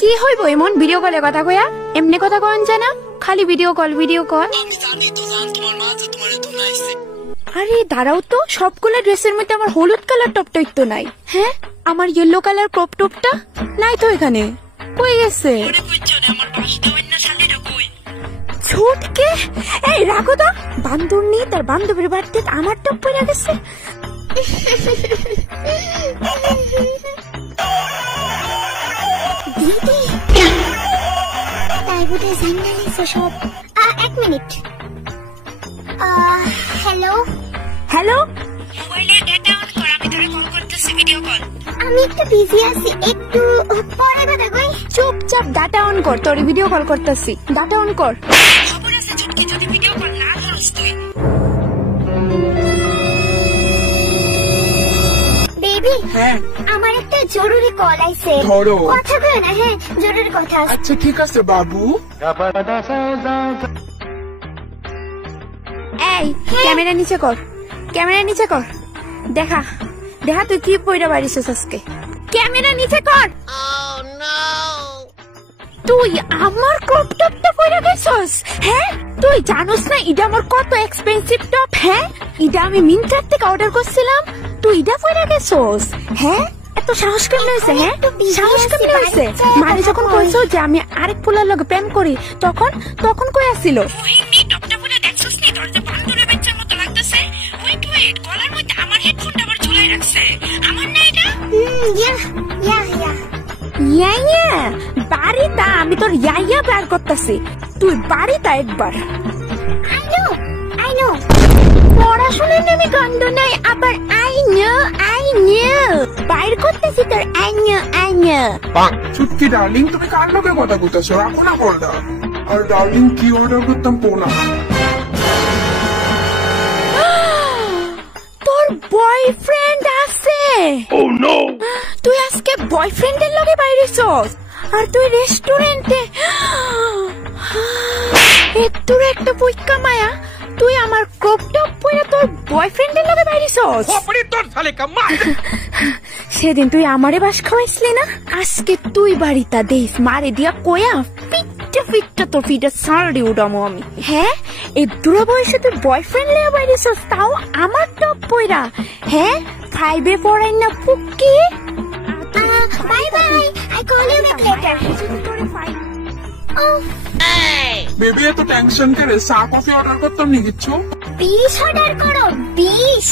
কি হইব এমন ভিডিও কলে কথা কয়া? এমনি কথা কন জানা, খালি ভিডিও কল ভিডিও কল। আরে দাঁড়াও তো, সবগুলা ড্রেসের মধ্যে আমার হলুদ কালার টপটা তো নাই। হ্যাঁ, আমার ইয়েলো কালার ক্রপ টপটা নাই তো এখানে, কই গেছে? ছুটকে এই রাখো তো, বান্ধব নিয়ে তার বান্ধবীর বাড়িতে আমার টপ পরে গেছে। দিদি তাই বোধহয় জানালিছে সব। এক মিনিট। হ্যালো হ্যালো, মোবাইলে ডেটা অন কর, আমি তোরে কল করতেছি ভিডিও কল। আমি একটু বিজি আছি, একটু পরে কথা কই। চুপচাপ ডাটা অন কর, তোরে ভিডিও কল করতেছি, ডাটা অন কর। খবর আছে চুটকি, যদি ভিডিও কল না করস তুই। বেবি, হ্যাঁ আমার একটা জরুরি কল আইছে, ধরো। কথা কই না। হ্যাঁ, জরুরি কথা আছে। আচ্ছা ঠিক আছে বাবু। এই ক্যামেরা নিচে কর, ক্যামেরা নিচে কর, দেখা দেখা তুই কি পয়রা বাড়িছিস আজকে। ক্যামেরা নিচে কর। তুই আমার ক্রপ টপটা পয়রা গেছস? হ্যাঁ, তুই জানোস না এটা আমার কত এক্সপেন্সিভ টপ? হ্যাঁ, এটা আমি মিন্ত্রার থেকে অর্ডার করছিলাম, তুই এটা পয়রা গেছস? হ্যাঁ, এত সাহস কেমনে হয়েছে? হ্যাঁ, সাহস কেমনে হয়েছে? মানে যখন কইছো যে আমি আরেক পোলার লগে প্রেম করি, তখন তখন কই আসছিল? বাড়িটা আমি তোর ইয়া বের করতেছি, তুই বাড়িটা একবার। আই নো পড়াশোনার নামে গন্ধ নাই, আবার আই নো বাইর করতেছি তোর আই নো। চুটকি ডার্লিং, তুমি কার লোকে কথা বলতেছো? রাখো না কলটা। আর ডার্লিং কি অর্ডার করতাম পোনা। তোর বয়ফ্রেন্ড আছে? ও নো, তুই আজকে বয়ফ্রেন্ডের লগে বাইরেছস, আর তুই রেস্টুরেন্টে। তোর একটা পৈক্কা মায়া, তুই আমার ক্রপ টপ পরে তোর বয়ফ্রেন্ডের লগে বাইরেছস। সেদিন তুই আমারে বাস খাওয়াইছিলি না, আজকে তুই বাড়িটা দেখ মারে দিয়া কয়া পিটটা পিটটা তোর ফিটা সারডি উড়ামো আমি। হ্যাঁ, এই বুড়ো বয়সে তুই বয়ফ্রেন্ড লিয়ে বাইরেছস, তাও আমার টপ পয়রা। হ্যাঁ, খাইবে পড়াই না pookie. Bye bye, I call you back later. Baby এত টেনশন করে চা কফি অর্ডার করতাম নি কিচ্ছু। 20 অর্ডার করো, 20।